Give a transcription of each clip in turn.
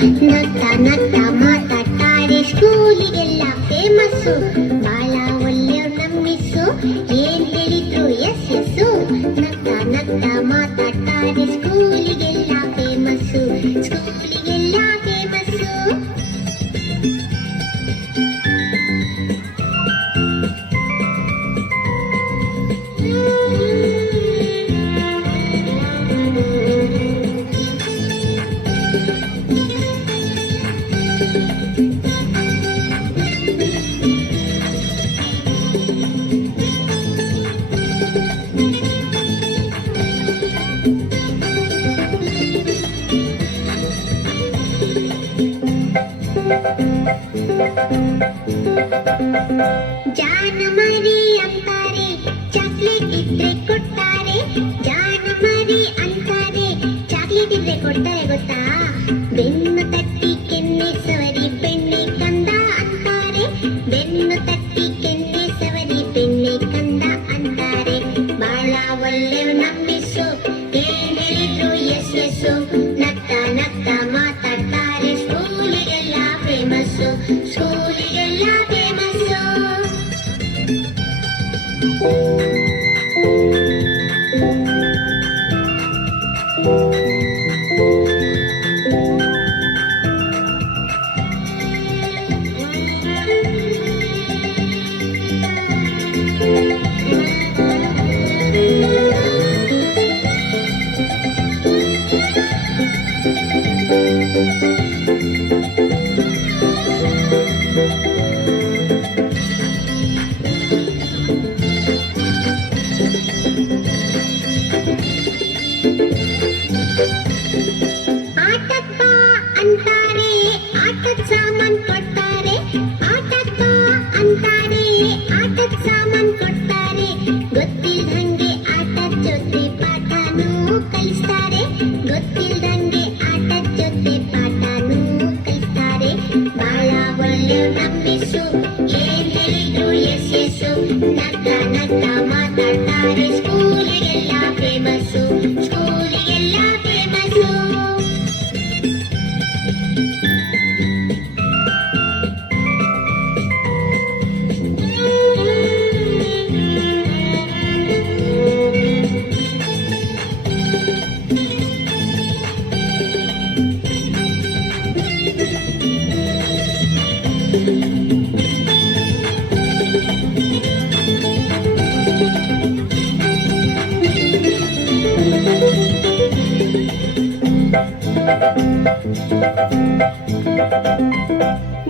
ನಗ್ತಾ ನಗ್ತಾ ಮಾತಾಡ್ತಾರೆ ಸ್ಕೂಲಿಗೆಲ್ಲ ಫೇಮಸ್ಸು. ಬಾಳ ಒಳ್ಳೆಯವ್ರು ನಮ್ಮಿಸ್ಸು, ಏನ್ ಹೇಳಿದ್ರು ಎಸ್ ಎಸ್ಸು. ನಗ್ತಾ ನಗ್ತಾ ಮಾತಾಡ್ತಾರೆ ಸ್ಕೂಲಿಗೆಲ್ಲ ಫೇಮಸ್ಸು, ಸ್ಕೂಲಿಗೆಲ್ಲ ಫೇಮಸ್ಸು. ಜಾನ ಮರಿ ಅಂತಾರೆ, ಚಾಕ್ಲೇಟ್ ಇದ್ರೆ ಕೊಡ್ತಾರೆ. ಜಾನ ಮರಿ ಅಂತಾರೆ, ಚಾಕ್ಲೇಟ್ ಇದ್ರೆ ಕೊಡ್ತಾರೆ ಗೊತ್ತಾ. ಬೆನ್ನು ತಟ್ಟಿ ಕೆನ್ನೆ ಸವರಿ ಬೆಣ್ಣೆ ಕಂದ ಅಂತಾರೆ. ಬೆನ್ನು ತಟ್ಟಿ ಕೆನ್ನೆ ಸವರಿ ಬೆಣ್ಣೆ ಕಂದ ಅಂತಾರೆ. ಬಾಳ ಒಳ್ಳೆಯವ್ರು ನಮ್ಮಿಸ್ಸು, ಏನ್ ಹೇಳಿದ್ರು ಎಸ್ ಎಸ್ಸು. ನಗ್ತಾ ನಗ್ತಾ ಮಾತಾಡ್ತಾರೆ ಸ್ಕೂಲಿಗೆಲ್ಲ ಫೇಮಸ್ಸು, ಸ್ಕೂಲಿಗೆಲ್ಲ ಫೇಮಸ್ಸು. ಆಟಕ್ಕ ಅಂತಾರೆ, ಆಟದ ಸಾಮಾನ್ ಕೊಡ್ತಾರೆ. ಆಟಕ್ಕ ಅಂತಾರೆ, ಆಟದ ಸಾಮಾನ್ ಕೊಡ್ತಾರೆ. ಗೊತ್ತಿಲ್ದಂಗೆ ಆಟದ ಜೊತೆ ಪಾಠನೂ ಕಲಿಸ್ತಾರೆ. ಗೊತ್ತಿಲ್ದಂಗೆ ಆಟದ ಜೊತೆ ಪಾಠನೂ ಕಲಿಸ್ತಾರೆ. ಬಾಳ ಒಳ್ಳೆಯವ್ರು ನಮ್ಮಿಸ್ಸು, ಏನ್ ಹೇಳಿದ್ರು ಎಸ್ ಎಸ್ಸು. ನಗ್ತಾ ನಗ್ತಾ ಮಾತಾಡ್ತಾರೆ ಸ್ಕೂಲಿಗೆಲ್ಲ ಫೇಮಸ್ಸು, ಸ್ಕೂಲಿಗೆಲ್ಲ ಫೇಮಸ್ಸು.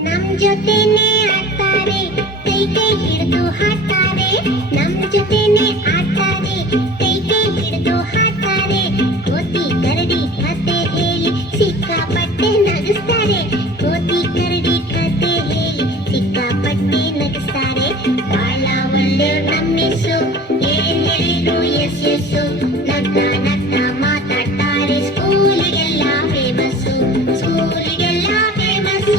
ನಮ್ ಜೊತೆನೆ ಆಡ್ತಾರೆ, ಕೈ ಕೈ ಹಿಡಿದು ಹಾಡ್ತಾರೆ. ನಮ್ ಜೊತೆನೆ ಆಡ್ತಾರೆ, ಕೈ ಕೈ ಹಿಡಿದು ಹಾಡ್ತಾರೆ. ಕೋತಿ ಕರಡಿ ಕತೆ ಹೇಳಿ ಸಿಕ್ಕಾಪಟ್ಟೆ ನಗಿಸ್ತಾರೆ. ಕೋತಿ ಕರಡಿ ಕತೆ ಹೇಳಿ ಸಿಕ್ಕಾಪಟ್ಟೆ ನಗಿಸ್ತಾರೆ. ಬಾಳ ಒಳ್ಳೆಯವ್ರು ನಮ್ಮಿಸ್ಸು, ಏನ್ ಹೇಳಿದ್ರು ಎಸ್ ಎಸ್ಸು. ನಗ್ತಾ ನಗ್ತಾ ಮಾತಾಡ್ತಾರೆ ಸ್ಕೂಲಿಗೆಲ್ಲ ಫೇಮಸ್ಸು, ಸ್ಕೂಲಿಗೆಲ್ಲ ಫೇಮಸ್ಸು.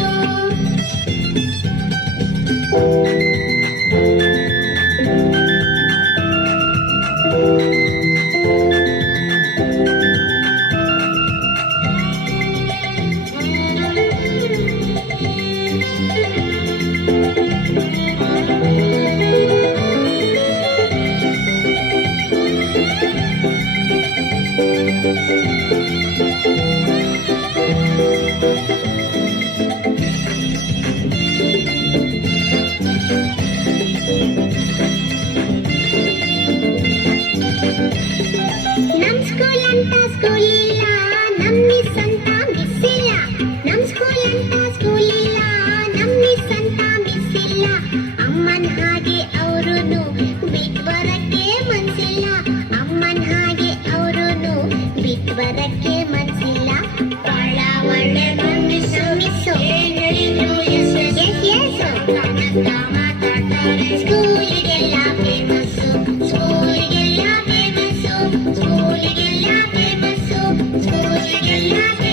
ನಮ್ ಸ್ಕೂಲ್ ಅಂತ ಸ್ಕೂಲ್ ಇಲ್ಲ, ನಮ್ ಮಿಸ್ ಅಂತ ಮಿಸ್ ಇಲ್ಲ. ನಮ್ ಸ್ಕೂಲ್ ಅಂತ ಸ್ಕೂಲ್ ಇಲ್ಲ, ನಮ್ ಮಿಸ್ ಅಂತ ಮಿಸ್ ಇಲ್ಲ. ಅಮ್ಮನ್ ಹಾಗೆ ಅವ್ರುನು ಬಿಟ್ ಬರಕ್ಕೆ ಮನ್ಸಿಲ್ಲ. ಅಮ್ಮನ್ ಹಾಗೆ ಅವ್ರುನು ಬಿಟ್ ಬರಕ್ಕೆ ಮನ್ಸಿಲ್ಲ. ಬಾಳ ಒಳ್ಳೆ ಮಿಸ್ಸು, ಮಿಸ್ಸು ಏನ್ ಹೇಳಿದ್ರು ಎಸ್ ಎಸ್ ಎಸ್. ನಗ್ತಾ ಮಾತಾಡ್ತಾರೆ ಸ್ಕೂಲಿಗೆಲ್ಲ ಫೇಮಸ್ಸು, ಸ್ಕೂಲಿಗೆಲ್ಲ ಫೇಮಸ್ಸು, ಸ್ಕೂಲಿಗೆಲ್ಲ ಫೇಮಸ್ಸು, ಸ್ಕೂಲಿಗೆಲ್ಲ ಫೇಮಸ್ಸು.